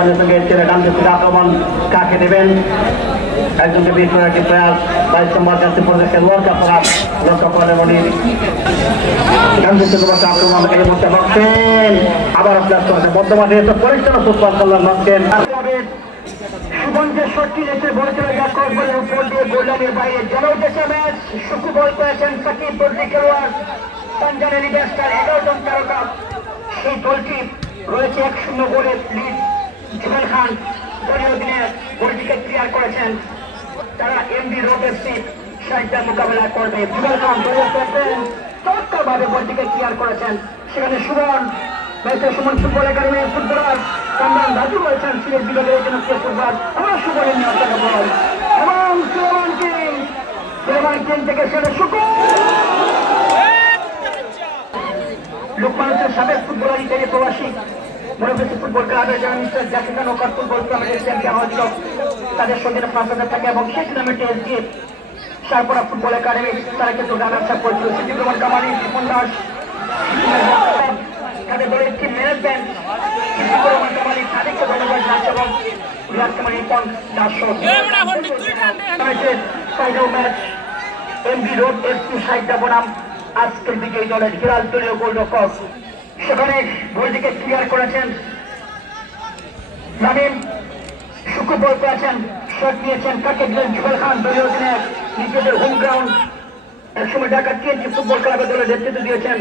সঙ্গে সঙ্গে ছেলে ডান দিক থেকে আক্রমণ কাকে দেবেন একজনকে বের করার একটি প্রয়াস 22 নম্বর জাতীয় পর্যায়ে খেলোয়াড় কাপড় লক্ষ্য করেন উনি ডান দিক থেকে আক্রমণ এই মুহূর্তে বক্সেন আবার প্লাস করেছে মধ্যমাঠে এসে পরিচালনা ফুটবল খেলোয়াড় লক্ষ্যেন সুগঞ্জের শটটি এসে বলেছিল বলের উপর দিয়ে গোল্ডানের বাইরে যেন উঠেছে ম্যাচ সুকু বল করেছেন সাকিব বদলি খেলোয়াড় পাঞ্জাবের লিডার্সটার 11 জন তারকা সেই দলটি রয়েছে 1-0 গোলের লিড জুবেল খান দলীয় দিনে গোলটিকে ক্লিয়ার করেছেন তারা এমডি রোড এফসি সাইডটা মোকাবেলা করবে জুবেল খান দলীয় ক্যাপ্টেন চমৎকারভাবে গোলটিকে ক্লিয়ার করেছেন সেখানে সুমন সুমন ফুটবল একাডেমির ফুটবলার কামরান রাজু রয়েছেন সিলেট বিভাগের জন্য ফুটবল আমরা সুমনের নিয়ন্ত্রণ বল এবং সুলেমান কিং থেকে সেটা সুকু লোকমানুষের সাবেক ফুটবলার হিসেবে প্রবাসী মনোবেশী ফুটবল ক্লাবের যারা মিস্টার জাকিকা নৌকার ফুটবল ক্লাবের চ্যাম্পিয়ন হয়েছিল তাদের সঙ্গে 5,000 থাকে এবং সেই টুর্নামেন্টে এসডি সারপড়া ফুটবল একাডেমি তারা কিন্তু রানার সাপ করেছিল সিটি ভ্রমণ কামালি রিপন দাস তাদের দলের টিম ম্যানেজমেন্ট সিটি ভ্রমণ কামালি তাদেরকে ধন্যবাদ জানাচ্ছি এবং বিরাট কামালি Ripon Das final match MD road FC সাইডটা বনাম আজকের বিজয়ী দলের হিরাল দলীয় গোলরক্ষক সেখানে গোলটিকে ক্লিয়ার করেছেন নামিম সুকু বল করেছেন শট নিয়েছেন কাকে দিলেন জুবেল খান দলীয় দিনে নিজেদের হোম গ্রাউন্ড একসময় ঢাকা টিএনজি ফুটবল ক্লাবের দলের নেতৃত্ব দিয়েছেন